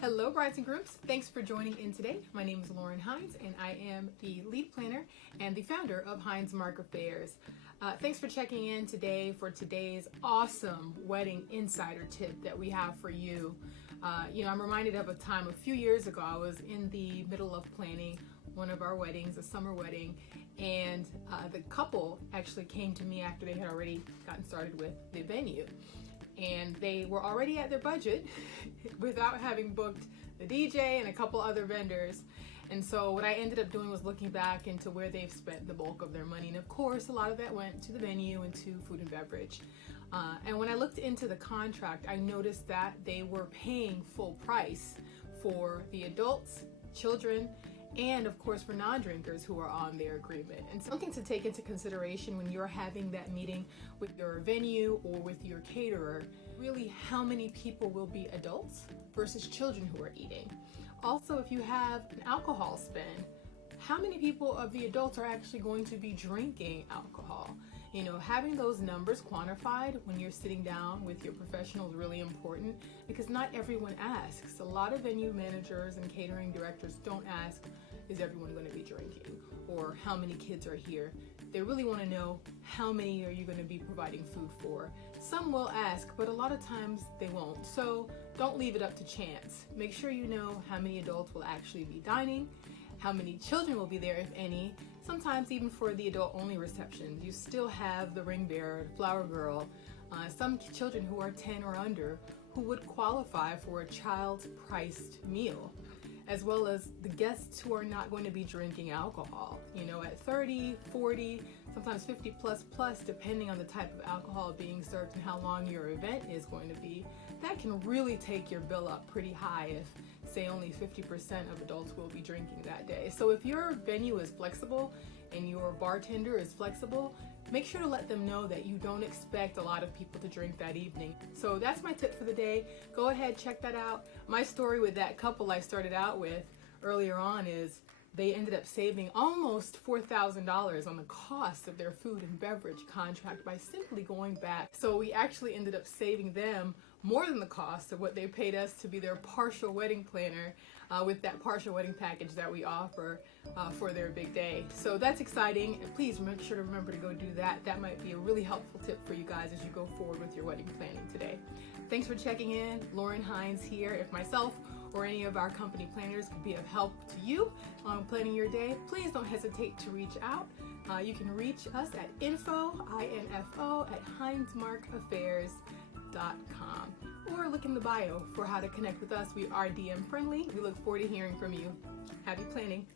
Hello brides and grooms, thanks for joining in today. My name is Lauren Hines and I am the lead planner and the founder of Hinesmark Affairs. Thanks for checking in today for today's awesome wedding insider tip that we have for you. I'm reminded of a time a few years ago. I was in the middle of planning one of our weddings, a summer wedding, and the couple actually came to me after they had already gotten started with the venue. And they were already at their budget without having booked the DJ and a couple other vendors. And so what I ended up doing was looking back into where they've spent the bulk of their money. And of course, a lot of that went to the venue and to food and beverage. And when I looked into the contract, I noticed that they were paying full price for the adults, children, and of course for non-drinkers who are on their agreement. And something to take into consideration when you're having that meeting with your venue or with your caterer, really how many people will be adults versus children who are eating. Also, if you have an alcohol spend, how many people of the adults are actually going to be drinking alcohol? Having those numbers quantified when you're sitting down with your professional is really important because not everyone asks. A lot of venue managers and catering directors don't ask, is everyone going to be drinking? Or how many kids are here? They really want to know how many are you going to be providing food for. Some will ask, but a lot of times they won't. So don't leave it up to chance. Make sure you know how many adults will actually be dining, how many children will be there, if any. Sometimes even for the adult-only receptions, you still have the ring bearer, the flower girl, some children who are 10 or under who would qualify for a child's priced meal, as well as the guests who are not going to be drinking alcohol. At 30, 40, sometimes 50 plus, depending on the type of alcohol being served and how long your event is going to be, that can really take your bill up pretty high if, say, only 50% of adults will be drinking that day. So if your venue is flexible and your bartender is flexible, make sure to let them know that you don't expect a lot of people to drink that evening. So that's my tip for the day. Go ahead, check that out. My story with that couple I started out with earlier on is they ended up saving almost $4,000 on the cost of their food and beverage contract by simply going back. So we actually ended up saving them more than the cost of what they paid us to be their partial wedding planner with that partial wedding package that we offer for their big day. So that's exciting, and please make sure to remember to go do that. That might be a really helpful tip for you guys as you go forward with your wedding planning today. Thanks for checking in. Lauren Hines here. If myself or any of our company planners could be of help to you on planning your day, please don't hesitate to reach out. You can reach us at info@hinesmarkaffairs.com or look in the bio for how to connect with us. We are DM friendly. We look forward to hearing from you. Happy planning.